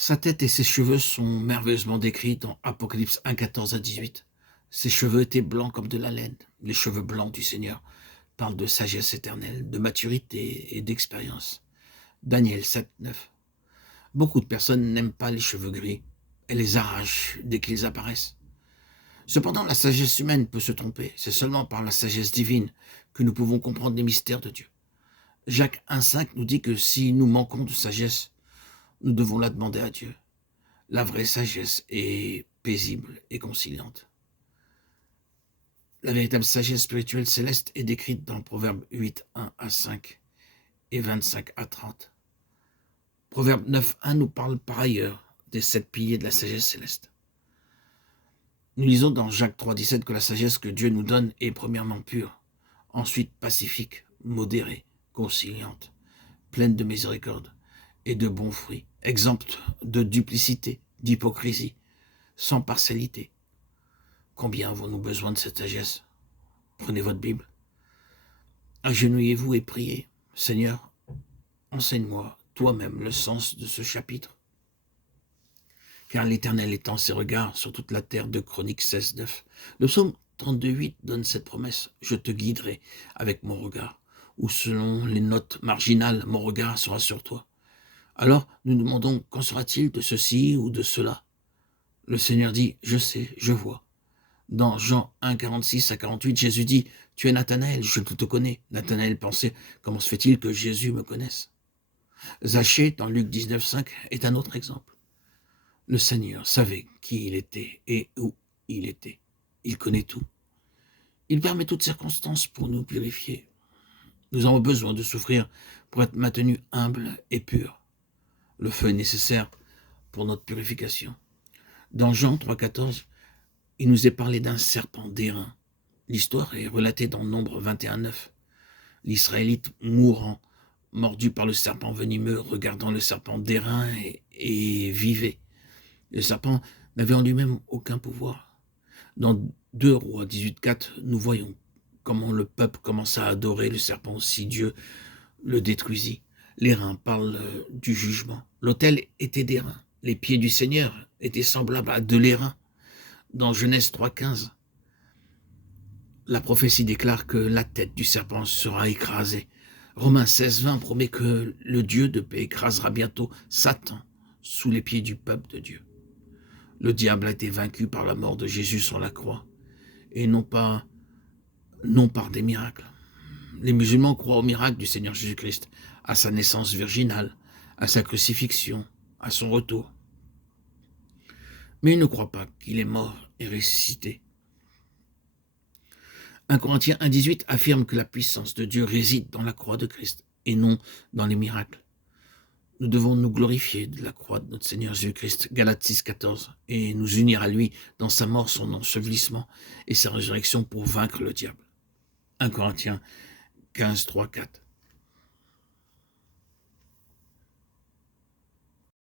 Sa tête et ses cheveux sont merveilleusement décrits dans Apocalypse 1, 14 à 18. Ses cheveux étaient blancs comme de la laine. Les cheveux blancs du Seigneur parlent de sagesse éternelle, de maturité et d'expérience. Daniel 7, 9. Beaucoup de personnes n'aiment pas les cheveux gris. Elles les arrachent dès qu'ils apparaissent. Cependant, la sagesse humaine peut se tromper. C'est seulement par la sagesse divine que nous pouvons comprendre les mystères de Dieu. Jacques 1,5 nous dit que si nous manquons de sagesse, nous devons la demander à Dieu. La vraie sagesse est paisible et conciliante. La véritable sagesse spirituelle céleste est décrite dans Proverbe 8, 1 à 5 et 25 à 30. Proverbe 9, 1 nous parle par ailleurs des 7 piliers de la sagesse céleste. Nous lisons dans Jacques 3, 17 que la sagesse que Dieu nous donne est premièrement pure, ensuite pacifique, modérée, conciliante, pleine de miséricorde et de bons fruits, exempte de duplicité, d'hypocrisie, sans partialité. Combien avons-nous besoin de cette sagesse? Prenez votre Bible, agenouillez-vous et priez. Seigneur, enseigne-moi toi-même le sens de ce chapitre. Car l'Éternel étend ses regards sur toute la terre, de Chroniques 16, 9. Le psaume 32, 8 donne cette promesse. Je te guiderai avec mon regard, ou selon les notes marginales, mon regard sera sur toi. Alors nous demandons, qu'en sera-t-il de ceci ou de cela? Le Seigneur dit, je sais, je vois. Dans Jean 1, 46 à 48, Jésus dit, tu es Nathanaël, je te connais. Nathanaël pensait, comment se fait-il que Jésus me connaisse? Zachée, dans Luc 19, 5, est un autre exemple. Le Seigneur savait qui il était et où il était. Il connaît tout. Il permet toutes circonstances pour nous purifier. Nous avons besoin de souffrir pour être maintenus humbles et purs. Le feu est nécessaire pour notre purification. Dans Jean 3, 14, il nous est parlé d'un serpent d'airain. L'histoire est relatée dans Nombre 21, 9. L'Israélite mourant, mordu par le serpent venimeux, regardant le serpent d'airain et vivait. Le serpent n'avait en lui-même aucun pouvoir. Dans 2 Rois 18, 4, nous voyons comment le peuple commença à adorer le serpent si Dieu le détruisit. L'airain parle du jugement. L'autel était d'airain. Les pieds du Seigneur étaient semblables à de l'airain. Dans Genèse 3, 15, la prophétie déclare que la tête du serpent sera écrasée. Romains 16, 20 promet que le Dieu de paix écrasera bientôt Satan sous les pieds du peuple de Dieu. Le diable a été vaincu par la mort de Jésus sur la croix, et non par des miracles. Les musulmans croient au miracle du Seigneur Jésus-Christ, à sa naissance virginale, à sa crucifixion, à son retour. Mais ils ne croient pas qu'il est mort et ressuscité. 1 Corinthiens 1, 18 affirme que la puissance de Dieu réside dans la croix de Christ et non dans les miracles. Nous devons nous glorifier de la croix de notre Seigneur Jésus-Christ, Galates 6, 14, et nous unir à lui dans sa mort, son ensevelissement et sa résurrection pour vaincre le diable. 1 Corinthiens 15, 3, 4.